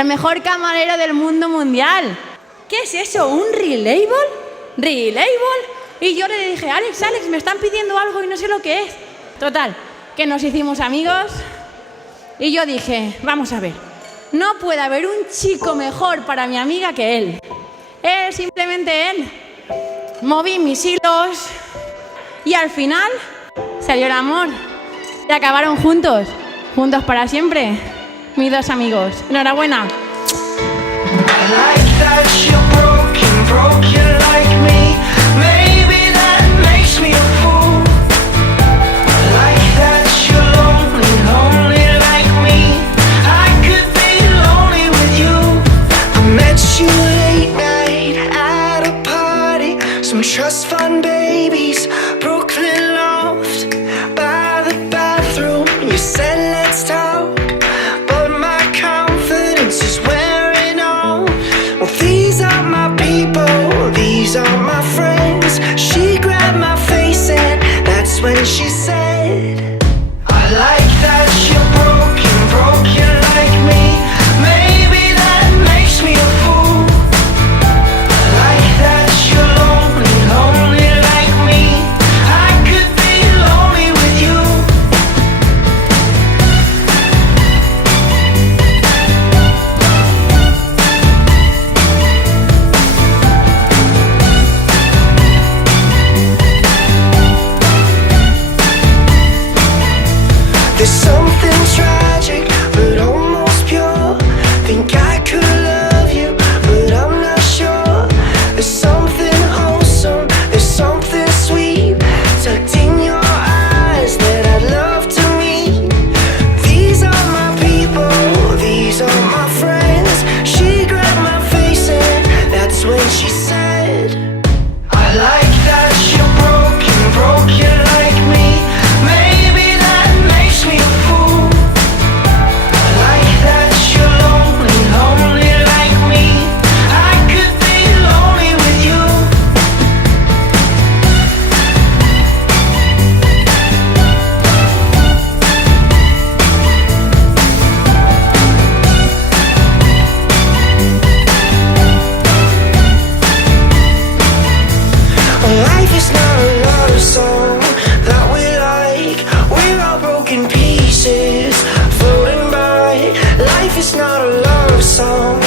el mejor camarero del mundo mundial. ¿Qué es eso? ¿Un relabel? ¿Relabel? Y yo le dije, Alex, me están pidiendo algo y no sé lo que es. Total, que nos hicimos amigos y yo dije, vamos a ver, no puede haber un chico mejor para mi amiga que él. Simplemente él. Moví mis hilos y al final salió el amor. Y acabaron juntos para siempre, mis dos amigos. Enhorabuena. Some trust fund babies, Brooklyn loft, by the bathroom. You said let's talk, but my confidence is wearing on. Well, these are my people, these are my friends. She grabbed my face and that's when she said, I like that you're broken like me. Maybe that makes me a fool. I like that you're lonely like me. I could be lonely with you. There's something tragic, but almost pure. Think I could love you, but I'm not sure. There's something wholesome, there's something sweet tucked in your eyes that I'd love to meet. These are my people, these are my friends. She grabbed my face and that's when she said, I like that you're broken like me. Maybe that makes me a fool. I like that you're lonely like me. I could be lonely with you. Life is not a love song that we like. We're all broken pieces floating by. Life is not a love song